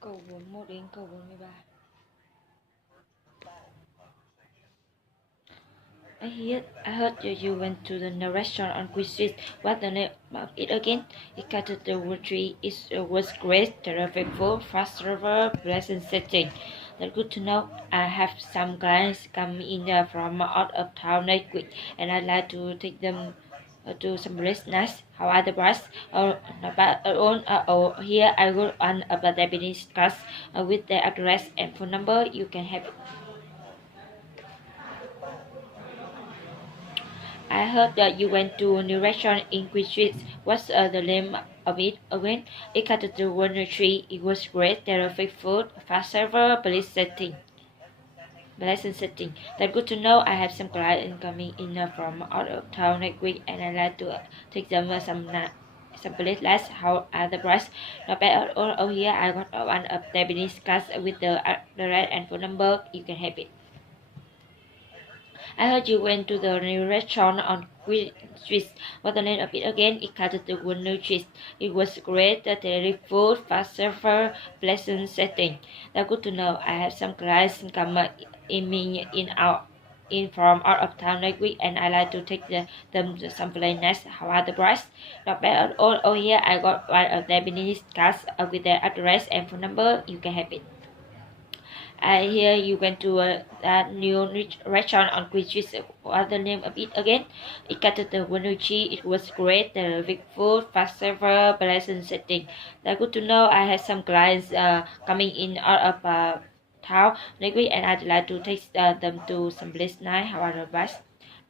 Câu 41 đến câu 43. I heard you went to the restaurant on Queen Street. What's the name of it again? It got the wood tree. It was great, terrific food, fast server, pleasant setting. That's good to know. I have some clients come in from out of town next week, and I'd like to take them to some place nice. How are the price? Not bad at all. Here I got one of the Japanese class with the address and phone number. You can have it. I heard that you went to a new restaurant in Queen Street. What's the name of it again? It got the one tree. It was great. Terrific food, fast server, pleasant setting. That's good to know. I have some clients coming in from out of town next week, and I like to take them some place last. How are the price? Not bad at all. Oh here I got one of Japanese class with the address and phone number. You can have it. I heard you went to the new restaurant on Queen Street. What's the name of it again? It cut the one new cheese. It was great, the delivery food, fast server, pleasant setting. That's good to know. I have some clients come in from out of town next week, and I like to take them to some place nice. How are the price? Not bad at all. Oh here I got one of Japanese cards with their address and phone number. You can have it. I hear you went to that new restaurant on Queen Street. What's the name of it again? It got the Wanuchi. It was great. The big food, fast server, pleasant setting. That's good to know. I have some clients coming in out of town next week, and I'd like to take them to some place nice. How are the bus?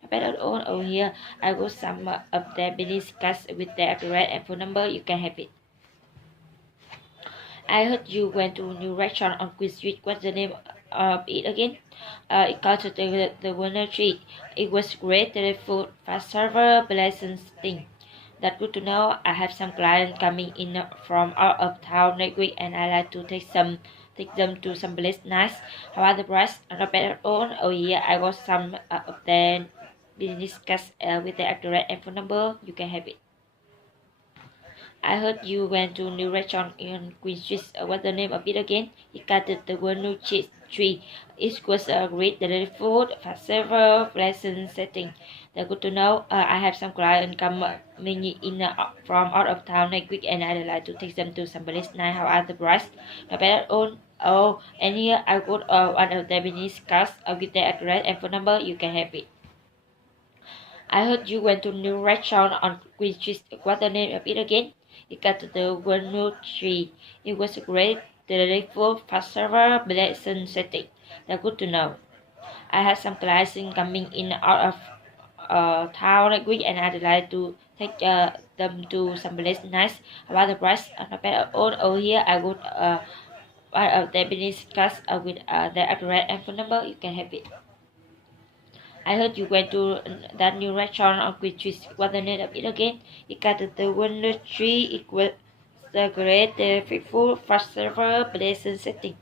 Bad at all. Oh here, I got some of the business cards with their address and phone number. You can have it. I heard you went to a new restaurant on Queen Street. What's the name of it again? It called the Warner Street. It was great. The food, fast server, pleasant thing. That's good to know. I have some clients coming in from out of town next week, and I like to take them to some place nice. How are the price? Not bad at all. Oh yeah, I got some of the business cards with the address and phone number. You can have it. I heard you went to a new restaurant in Queen Street. What's the name of it again? It got the one new cheese tree. It was a great delivery food, fast server, pleasant setting. That's good to know. I have some clients coming in from out of town next week, and I'd like to take them to some place nice. How are the price? Not bad at all. Oh, and here I got one of the Japanese cards with the address and phone number. You can have it. I heard you went to a new restaurant on Queen Street. What's the name of it again? It got the walnut tree. It was great, delightful, fast server, pleasant setting. That's good to know. I had some clients coming in out of town next week, and I'd like to take them to some place nice. About the price, not bad at all. Oh here I got one of the Japanese cards with the address and phone number. You can have it. I heard you went to that new restaurant on Queen Street. What's the name of it again? It got the walnut tree. It was the great, the faithful, fast server, pleasant setting.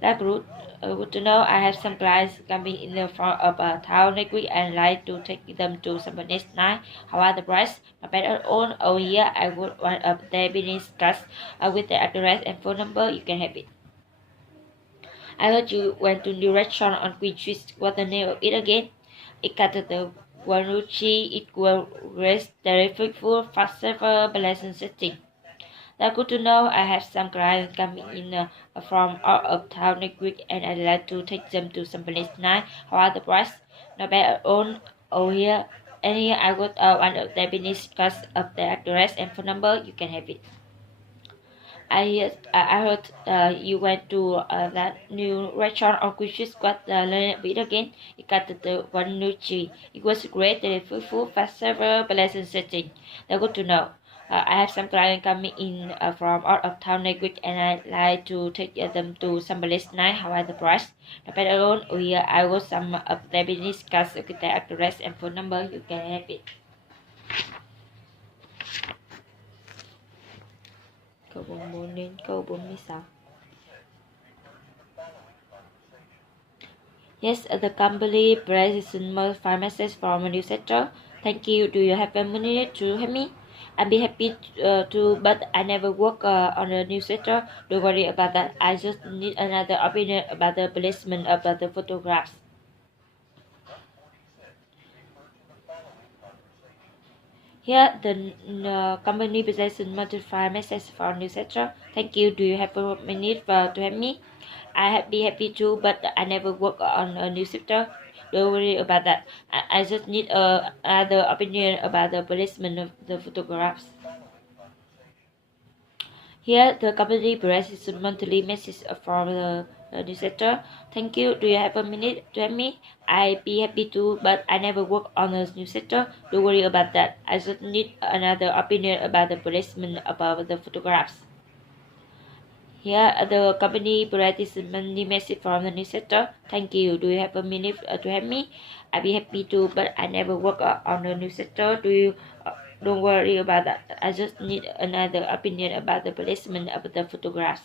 That's good to know. I have some clients coming in the front of town next week, and like to take them to some next night. How are the price? Not bad at all. Oh here I got one of the business cards with the address and phone number. You can have it. I heard you went to the restaurant on Queen Street. What's the name of it again? It got the Wanuchi. It was great, terrific food, fast server, pleasant setting. That's good to know. I have some clients coming in from out of town next week, and I'd like to take them to some place nice. How are the price? Not bad at all. Oh here, and here I got one of the business cards of the address and phone number. You can have it. I heard you went to that new restaurant on Queen Street. What the bit again? It got the one new tree. It was great. The food, fast server, pleasant setting. That's good to know. I have some clients coming in from out of town next week, and I like to take them to some place nice. How are the price? Not bad at all. Here I got some of the business cards with the address and phone number. You can have it. Câu 44 đến câu 46. Yes, the company presents more pharmacists from a new sector. Thank you. Do you have a minute to help me? I'd be happy to, but I never work on a newsletter. Don't worry about that. I just need another opinion about the placement of the photographs. Here, the company possesses multiple messages for newsletter. Thank you. Do you have a minute to help me? I'd be happy to, but I never work on a newsletter. Don't worry about that. I just need another opinion about the placement of the photographs. Here, the company presses monthly message from the newsletter. Thank you. Do you have a minute to help me? I'd be happy to, but I never work on a newsletter. Don't worry about that. I just need another opinion about the placement about the photographs. Here, the company presses monthly message from the newsletter. Thank you. Do you have a minute to help me? I'd be happy to, but I never work on a newsletter. Don't worry about that. I just need another opinion about the placement of the photographs.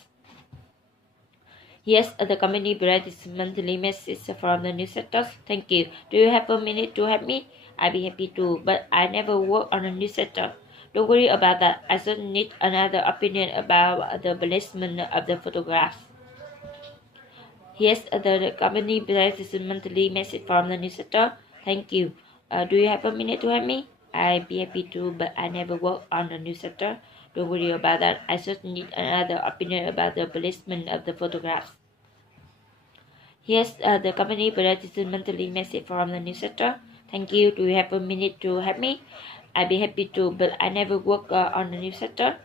Yes, the company provides monthly message from the newsletters. Thank you. Do you have a minute to help me? I'd be happy to, but I never work on a newsletter. Don't worry about that. I just need another opinion about the placement of the photographs. Yes, the company provides monthly message from the newsletter. Thank you. Do you have a minute to help me? I'd be happy to, but I never work on a newsletter. Don't worry about that. I just need another opinion about the placement of the photographs. Yes, the company provides monthly message from the newsletter. Thank you. Do you have a minute to help me? I'd be happy to, but I never work on the newsletter.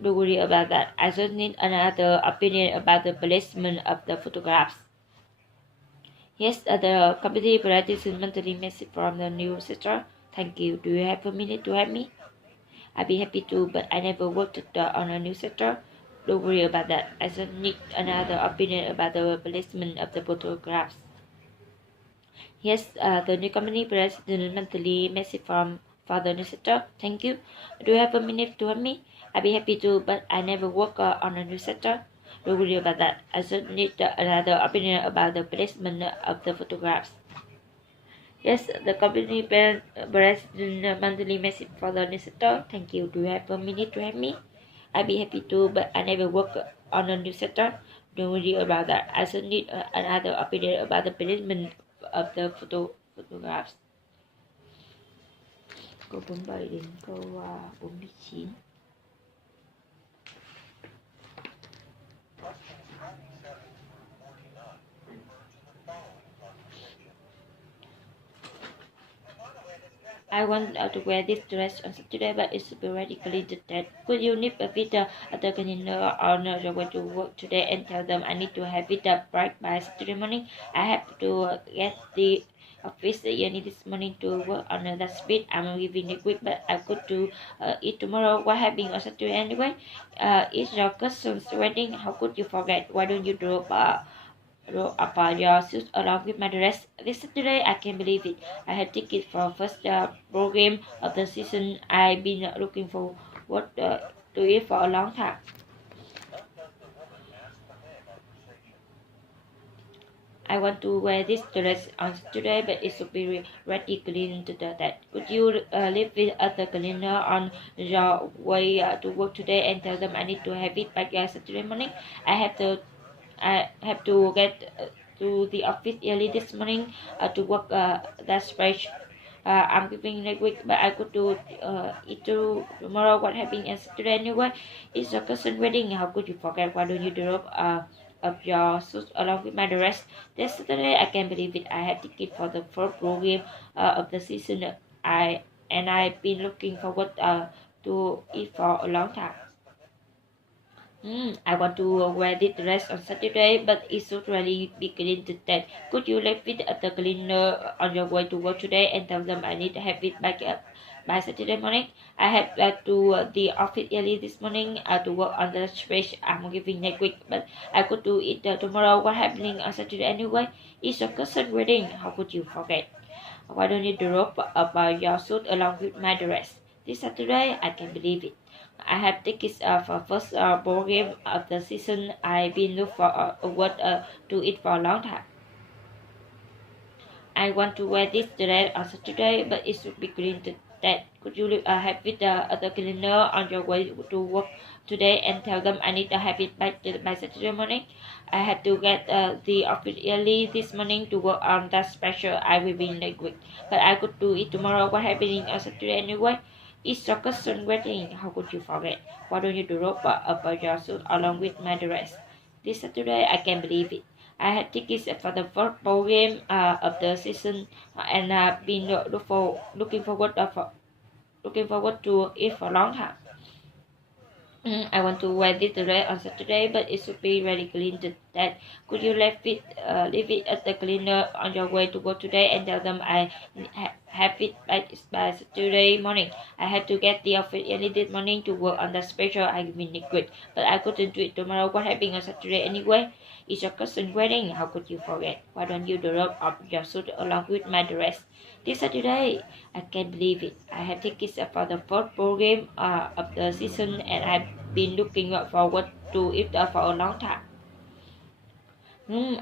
Don't worry about that. I just need another opinion about the placement of the photographs. Yes, the company provides monthly message from the newsletter. Thank you. Do you have a minute to help me? I'd be happy to, but I never worked on a newsletter. Don't worry about that. I just need another opinion about the placement of the photographs. Yes, the new company provides the monthly message for the newsletter. Thank you. Do you have a minute to help me? I'd be happy to, but I never work on a newsletter. Don't worry about that. I just need another opinion about the placement of the photographs. Yes, the company provides the monthly message for the newsletter. Thank you. Do you have a minute to help me? I'd be happy to, but I never work on a newsletter. Don't worry about that. I just need another opinion about the placement of the photographs. Câu 47 đến câu 49. I want to wear this dress on Saturday, but it's periodically that. Could you nip a bit at the cleaner on the way to work today and tell them I need to have it bright by Saturday morning? I have to get the office early this morning to work on that speed. I'm giving it quick, but I could do it tomorrow. What happening on Saturday anyway? It's your cousin's wedding. How could you forget? Why don't you drop up your suit along with my dress? This Saturday, I can't believe it. I had tickets for first program of the season. I've been looking forward to it for a long time. I want to wear this dress on Saturday, but it should be ready clean to that. Could you leave it at the cleaner on your way to work today and tell them I need to have it by Saturday morning? I have to get to the office early this morning to work. That's fresh. I'm giving next week, but I could do it tomorrow. What happened yesterday anyway? It's a cousin wedding. How could you forget? Why don't you drop of your suit along with my dress? This Saturday, I can't believe it. I have ticket for the first program of the season. I've been looking forward to it for a long time. I want to wear this dress on Saturday, but it should really be clean today. Could you leave it at the cleaner on your way to work today and tell them I need to have it back up by Saturday morning? I have to the office early this morning to work on the space I'm giving next week, but I could do it tomorrow. What happening on Saturday anyway? It's a cousin wedding. How could you forget? Why don't you drop up your suit along with my dress? This Saturday, I can't believe it. I have tickets for first ball game of the season. I've been looking forward to it for a long time. I want to wear this dress on Saturday, but it should be clean that. Could you have it at the cleaner on your way to work today and tell them I need to have it by Saturday morning? I had to get the office early this morning to work on that special I will be next week. But I could do it tomorrow. What happening on Saturday anyway? It's your cousin's wedding. How could you forget? Why don't you drop up your suit along with my dress? This Saturday, I can't believe it. I had tickets for the first bowl game of the season, and I've been looking forward to it for a long time. I want to wear this dress on Saturday, but it should be really clean to that. Could you leave it at the cleaner on your way to work today and tell them I have it by Saturday morning? I had to get the outfit early this morning to work on the special I've been good, but I couldn't do it tomorrow. What happening on Saturday anyway? It's your cousin's wedding. How could you forget? Why don't you drop up your suit along with my dress? This Saturday, I can't believe it. I have tickets for the fourth bowl game of the season, and I've been looking forward to it for a long time.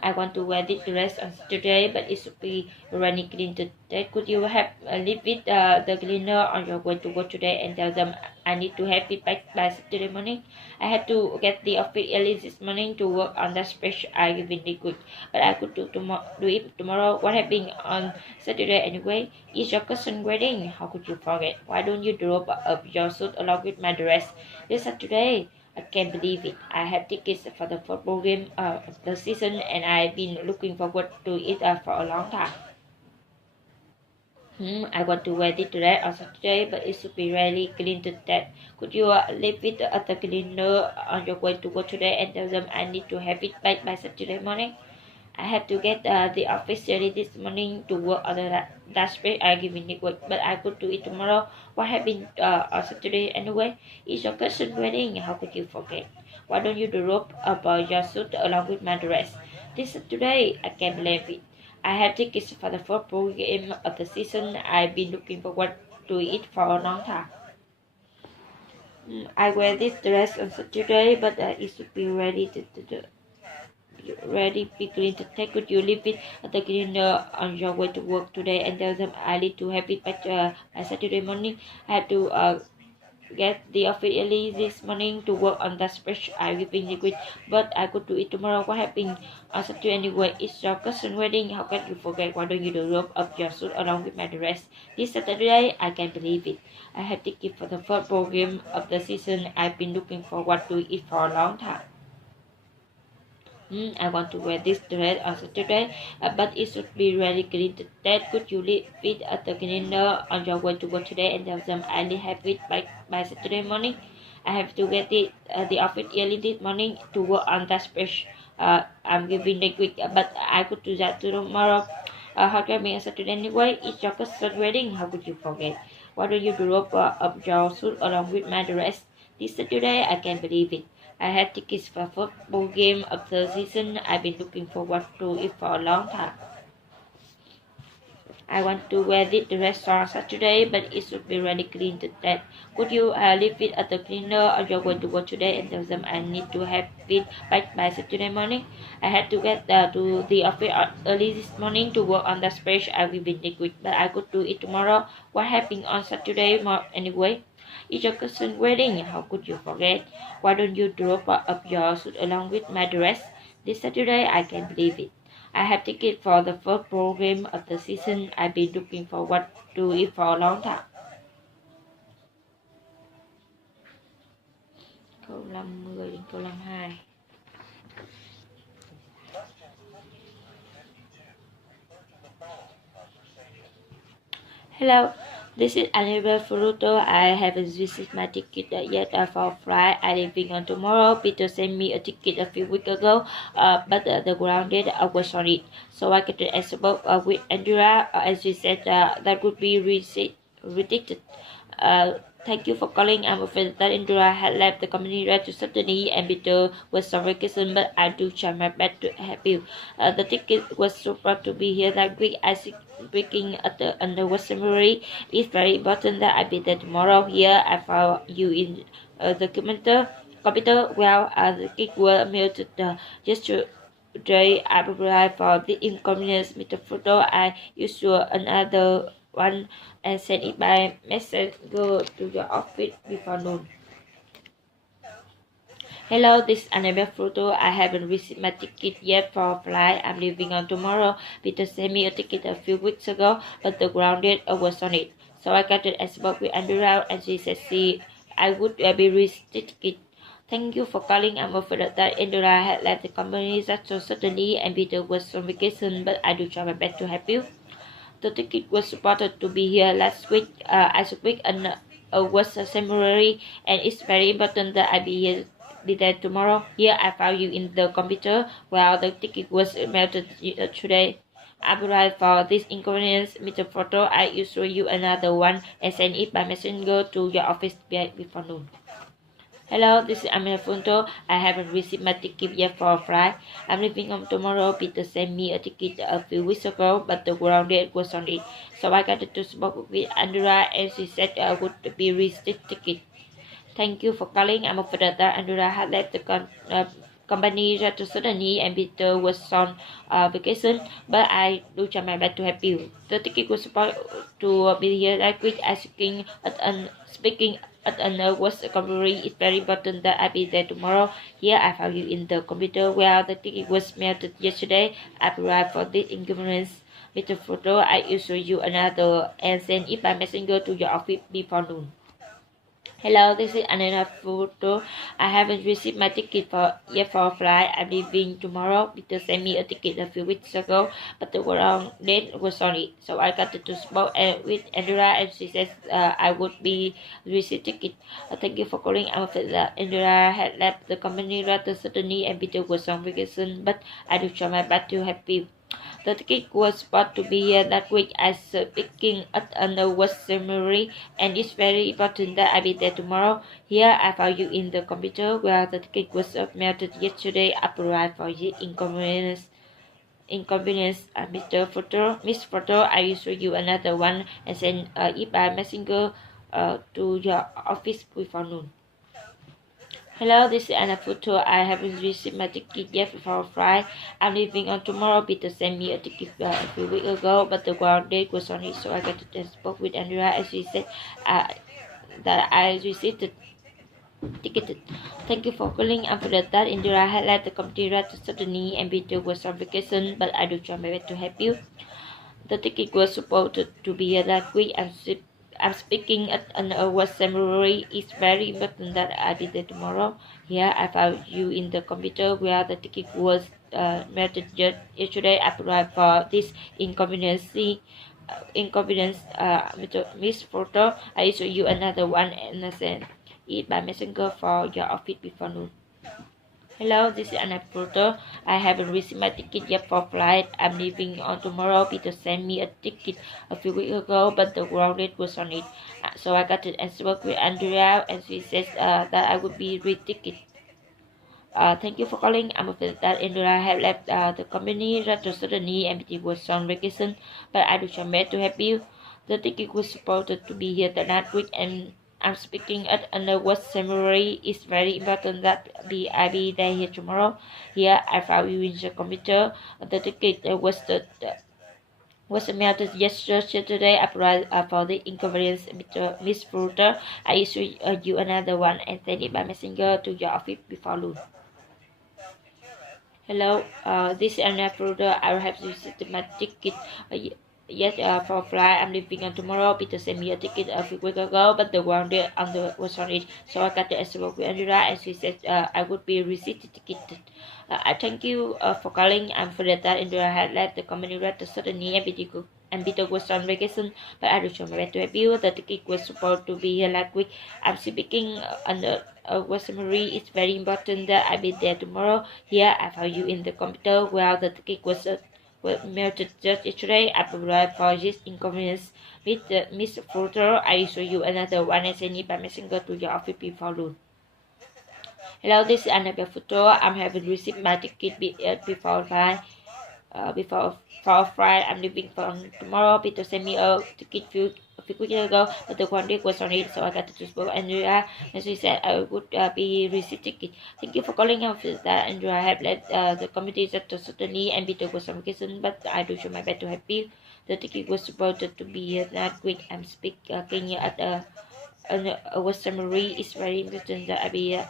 I want to wear this dress on Saturday, but it should be running clean today. Could you have leave it the cleaner on your way to work today and tell them I need to have it back by Saturday morning? I had to get the outfit early this morning to work on that special I really good, but I could do it tomorrow. What happened on Saturday anyway? It's your cousin's wedding. How could you forget? Why don't you drop up your suit along with my dress this Saturday? I can't believe it. I have tickets for the football game of the season, and I've been looking forward to it for a long time. I want to wear this dress on Saturday, but it should be really clean to that. Could you leave it at the cleaner on your way to work today and tell them I need to have it back by Saturday morning? I had to get the office ready this morning to work on the dashboard I given it work, but I could do it tomorrow. What happened on Saturday anyway? It's your cousin's wedding. How could you forget? Why don't you drop up your suit along with my dress? This Saturday, I can't believe it. I have tickets for the fourth bowl game of the season. I've been looking forward to it for a long time. I wear this dress on Saturday, but it should be ready be clean to take. Could you leave it at the cleaner on your way to work today and tell them I need to have it back by Saturday morning? I had to get the office early this morning to work on that special I've been liquid, but I could do it tomorrow. What happened on Saturday anyway? It's your cousin's wedding. How can you forget? Why don't you drop up your suit along with my dress this Saturday? I can't believe it. I have ticket for the first bowl game of the season. I've been looking forward to it for a long time. I want to wear this dress on Saturday, but it should be really clean to that. Could you leave it at the cleaner on your way to work today and tell them I need have it by Saturday morning? I have to get the outfit early this morning to work on that special I'm giving next week, but I could do that tomorrow. How can I be on Saturday anyway? It's your cousin's wedding. How could you forget? Why don't you drop up your suit along with my dress this Saturday? I can't believe it. I had tickets for football game of the season. I've been looking forward to it for a long time. I want to wear this dress on Saturday, but it should be really clean to that. Could you leave it at the cleaner on your way to work today and tell them I need to have it back by Saturday morning? I had to get to the office early this morning to work on the special I will be next week, but I could do it tomorrow. What happened on Saturday anyway? It's your cousin's wedding. How could you forget? Why don't you drop up your suit along with my dress this Saturday? I can't believe it. I have tickets for the first bowl game of the season. I've been looking forward to it for a long time. Câu 50 đến câu 52. Hello, this is Annabelle Fruto. I haven't visited my ticket yet for flight. I'm leaving on tomorrow. Peter sent me a ticket a few weeks ago, but the grounded was on it. So I could answer with Andrea. As we said, that would be rejected. Thank you for calling. I'm afraid that Indra had left the company right to Saturday and Peter was on vacation, but I do try my best to help you. The ticket was so proud to be here that week. I think working at the underwater it's very important that I be there tomorrow. Here I found you in the computer. Well, the kick were mailed to the yesterday. I apologize for the inconvenience, Mr. Fruto. I use another one and send it by messenger to your office before noon. Hello, this is Annabelle Fruto. I haven't received my ticket yet for a flight. I'm leaving on tomorrow. Peter sent me a ticket a few weeks ago, but the ground date was on it. So I got it and spoke with Andrea, and she said I would be received the ticket. Thank you for calling. I'm afraid that Andrea had left the company that so suddenly, and Peter was on vacation, but I do try my best to help you. The ticket was supposed to be here last week. I speak and was temporary, and it's very important that I be there tomorrow. Here I found you in the computer. Well, the ticket was melted today. I'm sorry for this inconvenience, Mr. Photo. I issue you another one and send it by messenger to your office before noon. Hello, this is Amina Funto. I haven't received my ticket yet for a flight. I'm leaving home tomorrow. Peter sent me a ticket a few weeks ago, but the ground date was on it. So I got to speak with Andrea, and she said I would be received ticket. Thank you for calling. I'm afraid that Andrea had left the company rather suddenly, and Peter was on vacation, but I do try my best to help you. The ticket was supposed to be here last week. I speaking at a was temporary. It's very important that I be there tomorrow. Here I found you in the computer. Well, the ticket was melted yesterday. I arrived for this inconvenience. Mr. Photo, I issue you another and send it by messenger to your office before noon. Hello, this is Anna Photo. I haven't received my ticket yet for a flight. I'm leaving tomorrow. Peter sent me a ticket a few weeks ago, but the wrong date was on it. So I got to speak with Andrea, and she says I would be receive ticket. Thank you for calling. I'm afraid that Andrea had left the company rather suddenly, and Peter was on vacation, but I do try my best to help you. The ticket was supposed to be here that week. I speaking at a West ceremony, and it's very important that I be there tomorrow. Here I found you in the computer. Where the ticket was melted yesterday. I arrived for the inconvenience, Mr. Photo. Miss Photo, I will show you another one and send it by messenger to your office before noon. Hello, this is Anna Photo. I haven't received my ticket yet for a flight. I'm leaving on tomorrow. Peter sent me a ticket a few weeks ago, but the ground date was on it, so I got to spoke with Andrea, and she said that I received the ticket. Thank you for calling. After that, Andrea had left the company rather suddenly, and Peter was on vacation, but I do try my best to help you. The ticket was supposed to be here that week. I'm speaking at an award ceremony. It's very important that I be there tomorrow. Here I found you in the computer. Where the ticket was melted yesterday. I arrived for this inconvenience. Miss Photo. I issue you another one and send it by messenger for your office before noon. Hello, this is Anna Photo. I haven't received my ticket yet for flight. I'm leaving on tomorrow. Peter sent me a ticket a few weeks ago, but the ground date was on it. So I got it and spoke with Andrea, and she says that I would be re-ticket. Thank you for calling. I'm afraid that Andrea had left the company rather suddenly, and Peter was on vacation, but I do try my best to help you. The ticket was supposed to be here the next week, and I'm speaking at an award ceremony. It's very important that I be there here tomorrow. Here I found you in the computer. The ticket was melted yesterday. I for the inconvenience, Miss Fruiter. I issue you another one and send it by messenger to your office before noon. Hello, this is Anna Fruiter. I have received my ticket. Yes, for flight, I'm leaving on tomorrow. Peter sent me a ticket a few weeks ago, but the one day was on it, so I got the spoke with Andrea, and she said I would be received the ticket. I thank you for calling. I'm afraid that Andrea had left the company rather suddenly, and Peter was on vacation, but I do try my best to help you. The ticket was supposed to be here last week. I'm speaking under was summary. It's very important that I be there tomorrow. Here I found you in the computer. Where the ticket was melted just yesterday. I arrived for this inconvenience with Miss Fruiter. I show you another one and send it by messenger to your office before noon. Hello, this is Annabelle Photo. I haven't received my ticket before for flight. I'm leaving from tomorrow. Peter sent me a ticket a few weeks ago, but the one date was on it, so I got to spoke to Andrea, and she said I would be receipt ticket. Thank you for calling out that Andrea have led the committee that certainly, and Peter was on vacation, but I do show my best to help you. The ticket was supposed to be that week. I'm speaking at a summary. It's very important that I be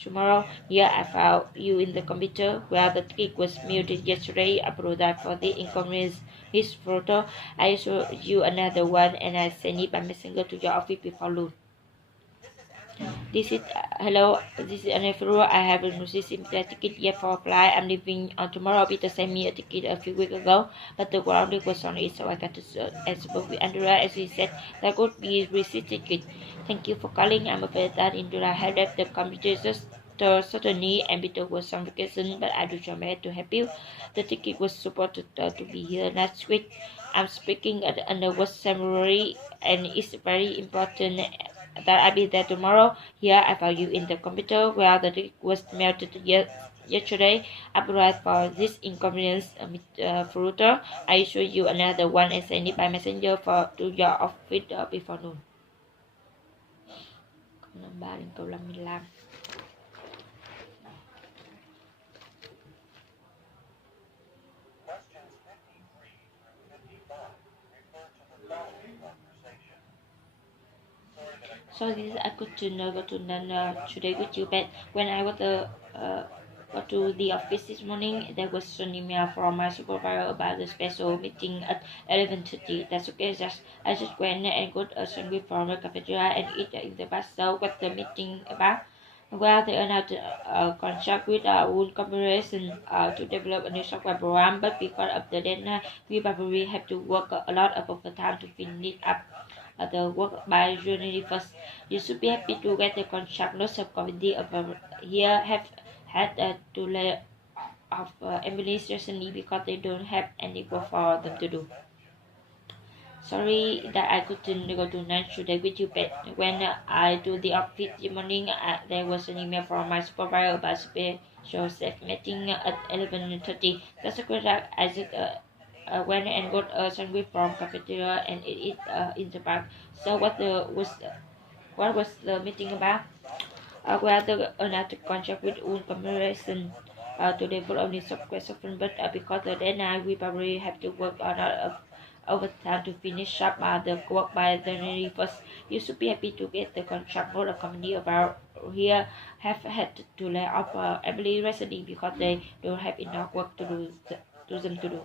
tomorrow. Here I found you in the computer where the ticket was muted yesterday. I apologize for the inconvenience. This photo, I show you another one and I send it by messenger to your office before noon. This is hello. This is Anefru. I haven't received the ticket yet for flight. I'm leaving tomorrow. Peter sent me a ticket a few weeks ago, but the grounding was on it, so I got to and spoke with Andrea as he said that could be receipt ticket. Thank you for calling. I'm afraid that Indira had left the computers certainly and Peter was on vacation, but I do try my best to help you. The ticket was supposed to be here last week. I'm speaking at the West Samurai and it's very important that I be there tomorrow. Here I found you in the computer where the disk was melted yesterday. I apologize for this inconvenience, Fruiter. I show you another one and send it by messenger to your office before noon. Câu 53 đến câu 55. So this I could go to today with you, but when I got to the office this morning, there was an email from my supervisor about the special meeting at 11:30. That's okay. I just went and got a sandwich from the cafeteria and eat in the bus. So what the meeting about? Well, they announced a contract with Wool Corporation to develop a new software program, but because of the deadline, we probably have to work a lot of overtime to finish up the work by January 1st. You should be happy to get the contract. Lots of committee here have had to lay off employees recently because they don't have any work for them to do. Sorry that I couldn't go to lunch today with you, but when I do the office this morning, there was an email from my supervisor about special staff meeting at 11:30. That's correct. I just went and got a sandwich from cafeteria and ate it in the park. So what was the meeting about? We had another contract with Wool Corporation to develop only software, but because of that now we probably have to work on overtime to finish up the work by January 1st. You should be happy to get the contract. Not a company about here have had to lay off employees recently because they don't have enough work to do.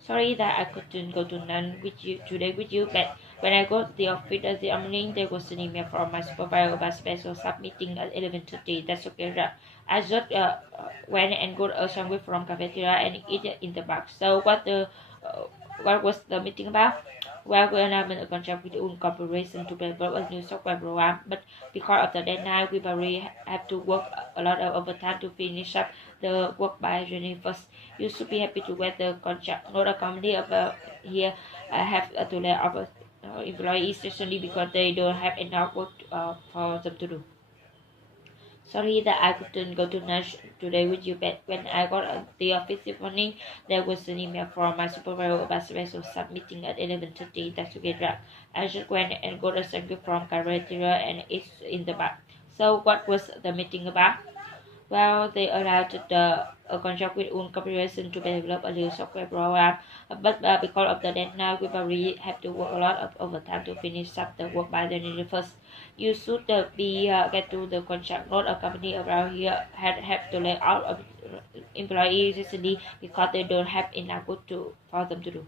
Sorry that I couldn't go to none with you today with you, but when I got the office this morning, there was an email from my supervisor about special submitting at 11:30. That's okay, right? I just went and got a sandwich from cafeteria and eat it in the box. So what was the meeting about? Well, we are now in a contract with Wool Corporation to develop a new software program, but because of the deadline, we probably have to work a lot of overtime to finish up the work by January 1st. You should be happy to get the contract. Not a company about here have to lay off employees recently because they don't have enough work for them to do. Sorry that I couldn't go to lunch today with you, but when I got at the office this morning, there was an email from my supervisor about special submitting at 11:30. That's to get right. I just went and got a sandwich from cafeteria and it's in the back. So what was the meeting about? Well, they allowed a contract with Wool Corporation to develop a new software program, but because of the deadline, we probably have to work a lot of overtime to finish up the work by January 1st. You should get to the contract. Not a company around here have to lay out of employees recently because they don't have enough work for them to do.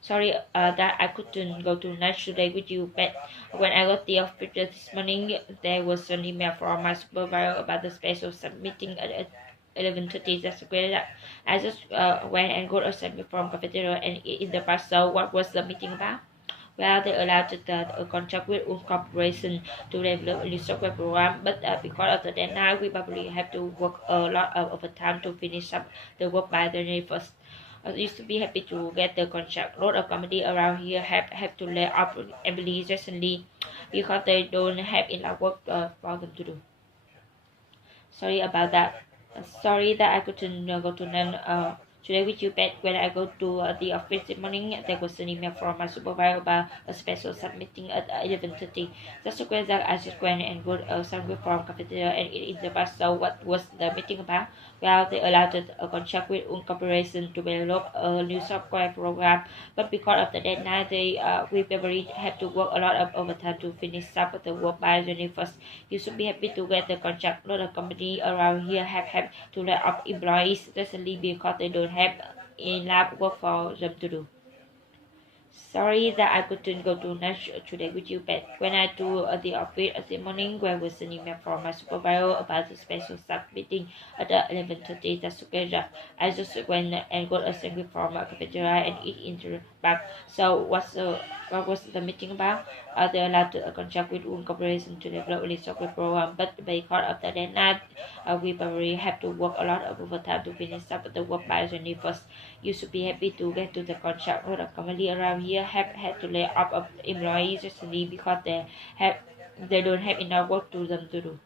Sorry that I couldn't go to lunch today with you, but when I got the office this morning, there was an email from my supervisor about the special meeting at 11:30. That's great. I just went and got a sandwich from cafeteria and eat in the bus. So what was the meeting about? Well, they allowed a contract with Wool Corporation to develop a new software program, but because of the deadline, we probably have to work a lot of overtime to finish up the work by the January 1st. Used to be happy to get the contract. A lot of companies around here have to lay off employees recently because they don't have enough work for them to do. Sorry about that. Sorry that I couldn't go to none today with you, but when I go to the office this morning, there was an email from my supervisor about a special submitting at 11:30. Just so that I just went and got some from cafeteria and eat in the bus. So what was the meeting about? Well, they allowed a contract with Un Corporation to develop a new software program, but because of the deadline, we probably have to work a lot of overtime to finish up the work by January 1st. You should be happy to get the contract. Not a company around here have to lay off employees recently because they don't have enough work for them to do. Sorry that I couldn't go to lunch today with you, but when I do the office this morning, there was an email from my supervisor about the special staff meeting at 11:30. That's okay. I just went and got a sandwich from a cafeteria and eat into the back. So what was the meeting about? They allowed a contract with one corporation to develop a software program, but because of the deadline, we probably have to work a lot of overtime to finish up the work by January 1st. You should be happy to get to the contract. Not a company around here have had to lay off of employees recently because they don't have enough work to them to do.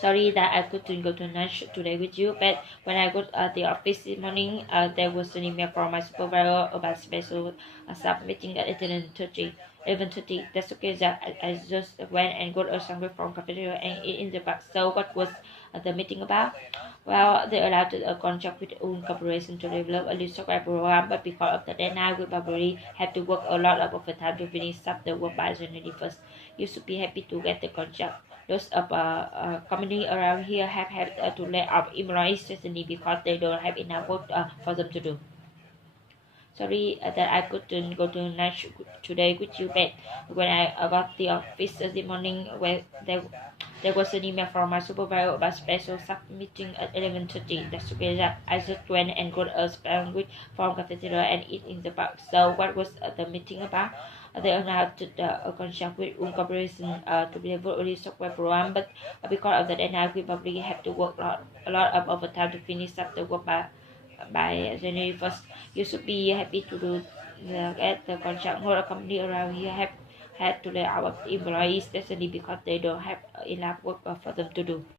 Sorry that I couldn't go to lunch today with you, but when I got at the office this morning, there was an email from my supervisor about special staff meeting at 11:30. 11:30. That's okay. That I just went and got a sandwich from cafeteria and eat in the back. So what was the meeting about? Well, they allowed a contract with own corporation to develop a new software program, but because of the deadline, we probably have to work a lot of overtime to finish up the work by January 1st. You should be happy to get the contract. Lots of company around here have had to lay off employees recently because they don't have enough work for them to do. Sorry that I couldn't go to lunch today with you, but when I got the office this morning, where there was an email from my supervisor about special sub meeting at 11:30. That's okay. That I just went and got a sandwich from cafeteria and eat in the park. So what was the meeting about? They announced a contract with one corporation to develop a software program, but because of the deadline, we probably have to work a lot of overtime to finish up the work by January 1st. You should be happy to do get the contract. Not a company around here have had to lay off employees, especially because they don't have enough work for them to do.